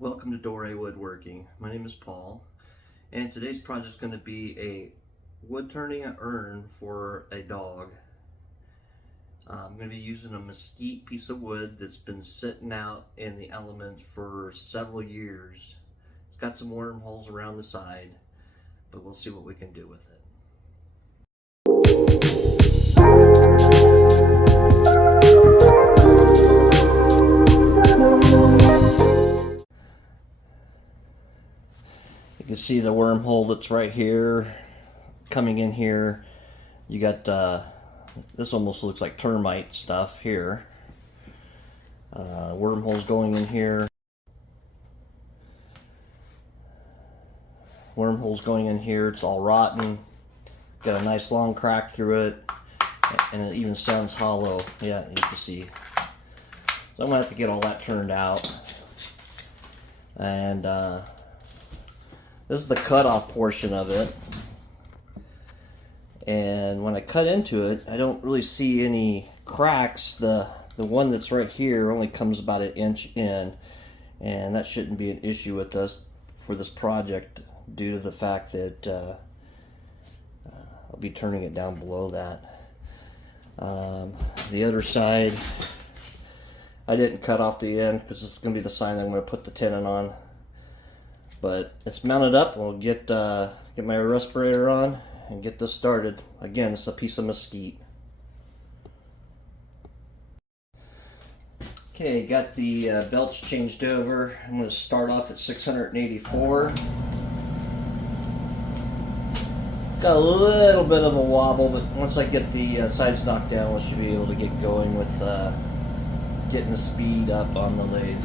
Welcome to Dore Woodworking. My name is Paul, and today's project is going to be a wood turning urn for a dog. I'm going to be using a mesquite piece of wood that's been sitting out in the elements for several years. It's got some wormholes around the side, but we'll see what we can do with it. You can see the wormhole that's right here, coming in here. You got this almost looks like termite stuff here. Wormholes going in here. Wormholes going in here. It's all rotten. Got a nice long crack through it, and it even sounds hollow. Yeah, you can see. So I'm gonna have to get all that turned out. And this is the cutoff portion of it. And when I cut into it, I don't really see any cracks. The one that's right here only comes about an inch in, and that shouldn't be an issue with us for this project due to the fact that I'll be turning it down below that. The other side, I didn't cut off the end because this is going to be the side I'm going to put the tenon on. But it's mounted up. We'll get my respirator on and get this started. Again, it's a piece of mesquite. Okay, got the belts changed over. I'm going to start off at 684. Got a little bit of a wobble, but once I get the sides knocked down, we should be able to get going with getting the speed up on the lathe.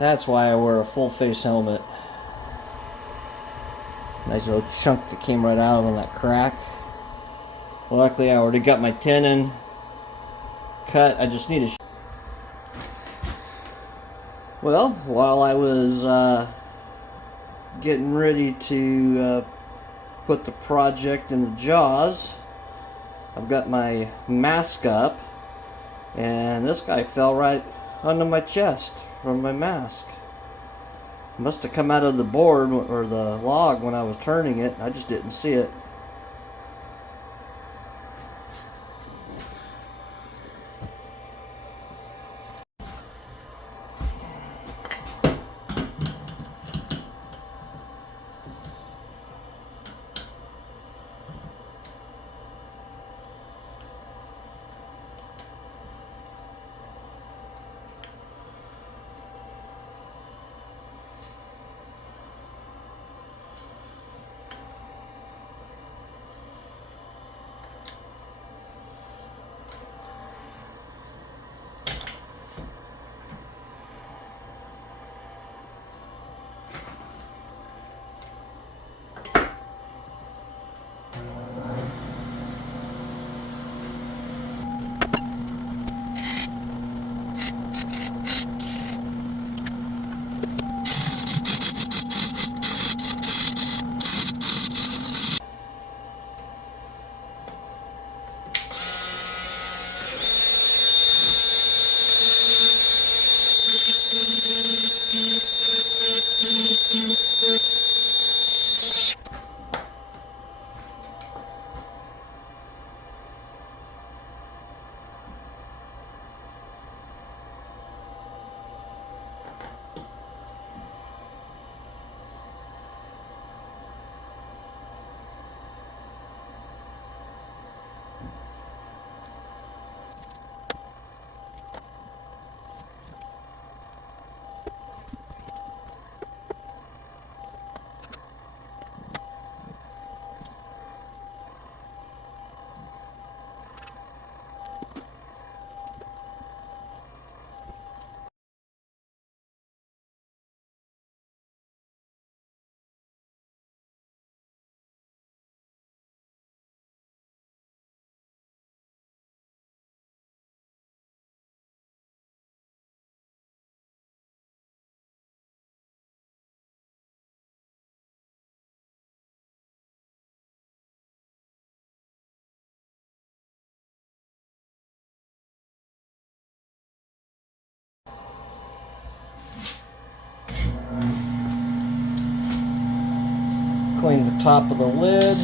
That's why I wear a full face helmet. Nice little chunk that came right out on that crack. Well, luckily I already got my tenon cut. I just need to. Well, while I was getting ready to put the project in the jaws, I've got my mask up, and this guy fell right onto my chest from my mask. Must have come out of the board or the log when I was turning it. I just didn't see it. Clean the top of the lid.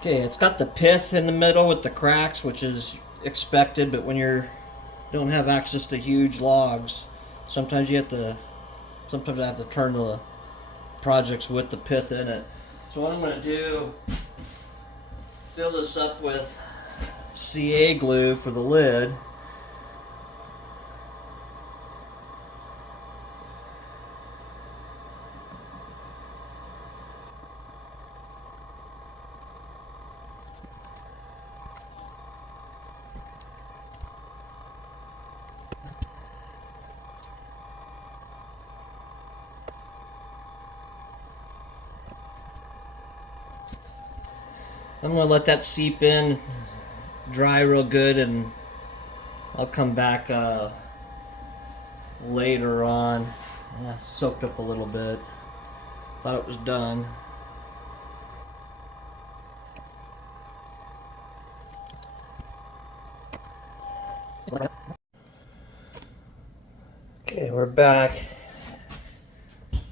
Okay, it's got the pith in the middle with the cracks, which is expected, but when you don't have access to huge logs, sometimes I have to turn the projects with the pith in it. So what I'm going to do, fill this up with CA glue for the lid. I'm going to let that seep in, dry real good, and I'll come back later on. Soaked up a little bit. Thought it was done. Okay, we're back.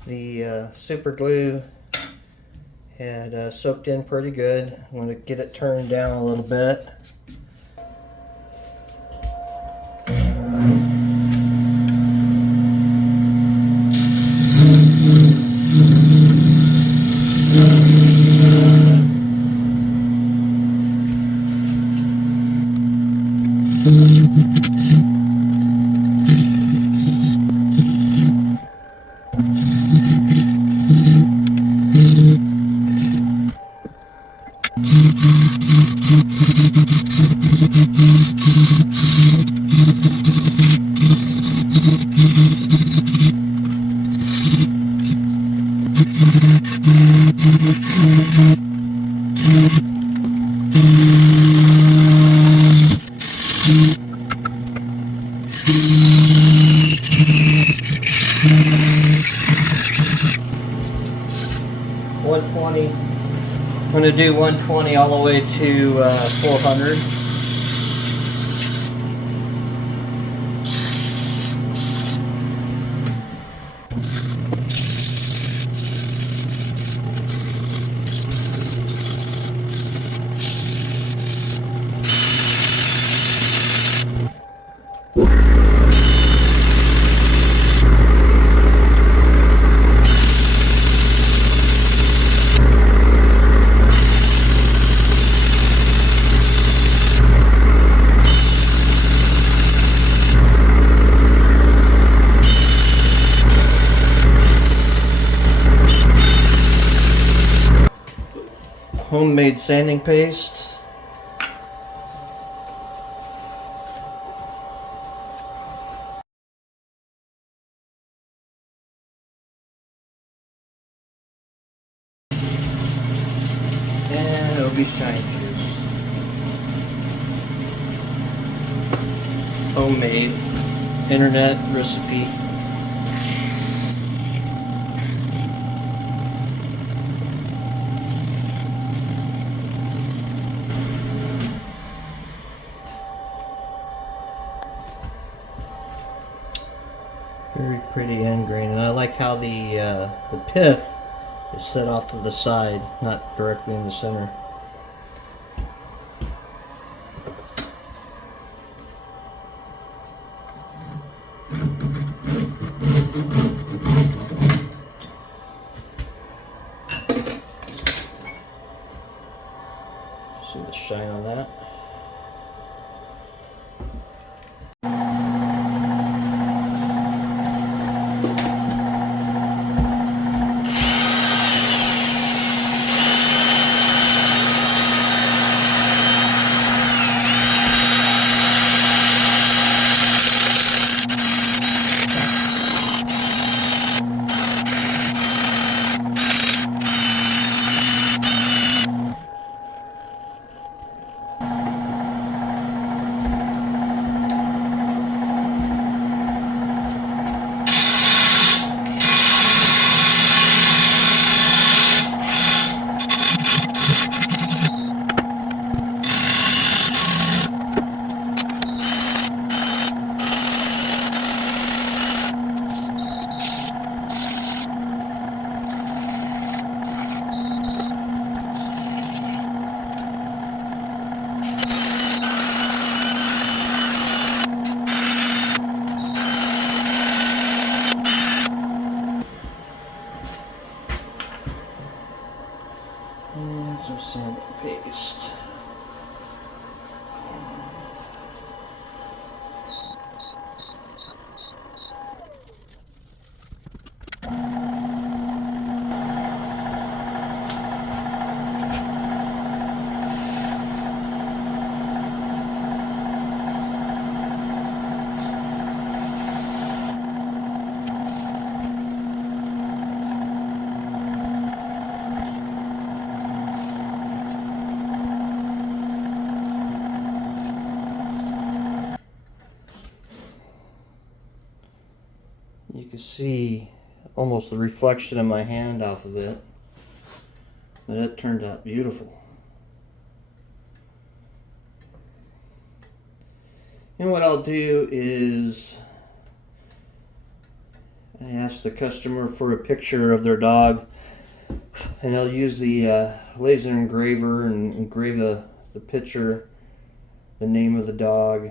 The super glue had soaked in pretty good. I'm going to get it turned down a little bit. I'm going to do 120 all the way to 400. homemade sanding paste. And it'll be shine juice. Homemade, internet recipe. Very pretty end grain, and I like how the pith is set off to the side, not directly in the center. See the shine on that? And some sanding paste. You can see almost the reflection of my hand off of it. But it turned out beautiful. And what I'll do is I ask the customer for a picture of their dog, and I'll use the laser engraver and engrave the picture, the name of the dog,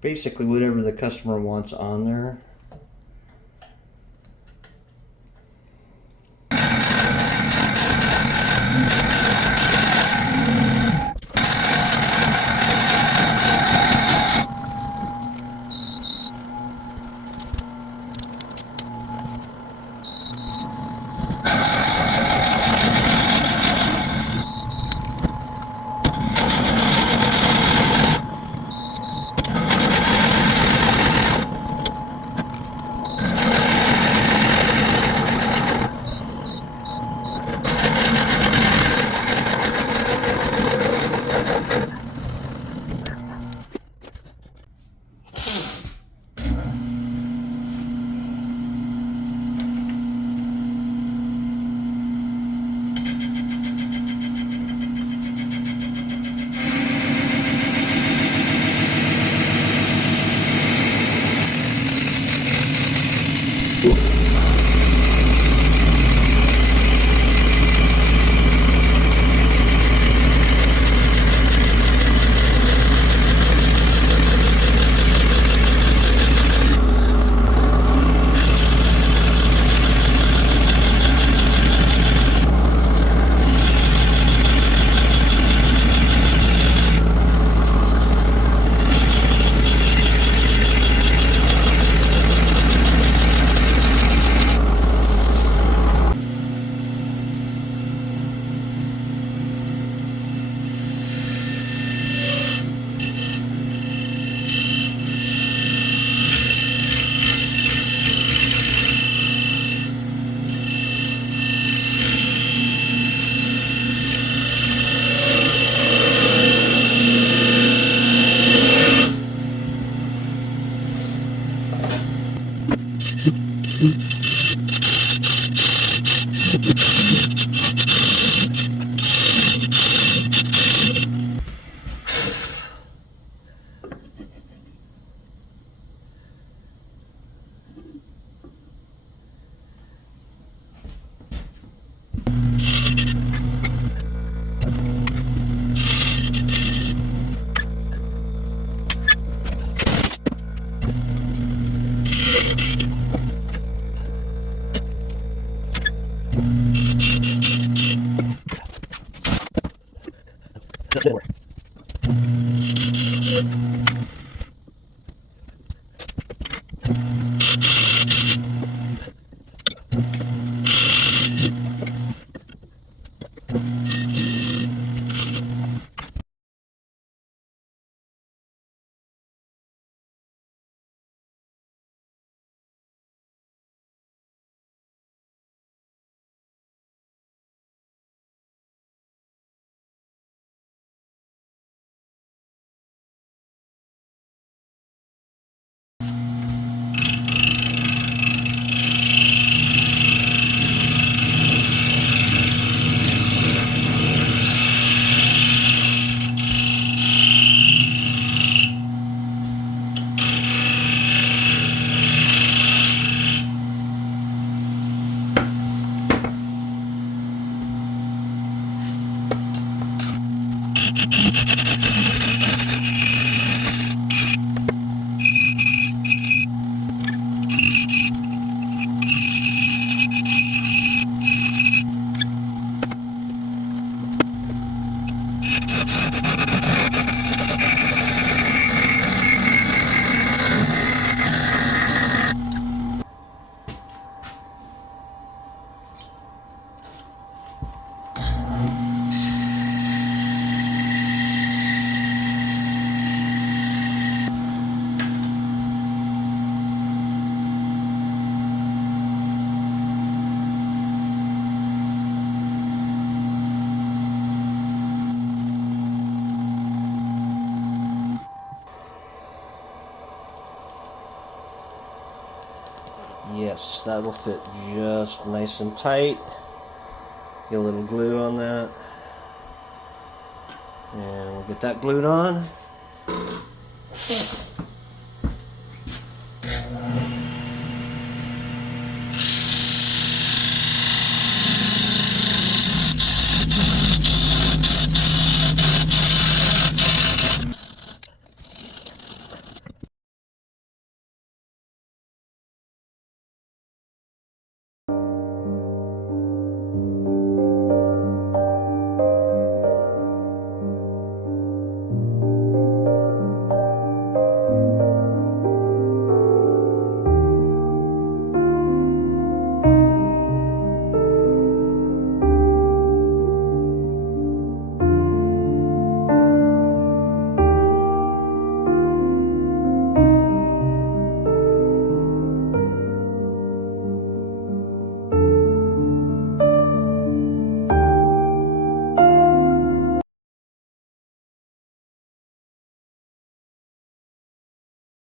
basically whatever the customer wants on there. Yes, that will fit just nice and tight. Get a little glue on that. And we'll get that glued on.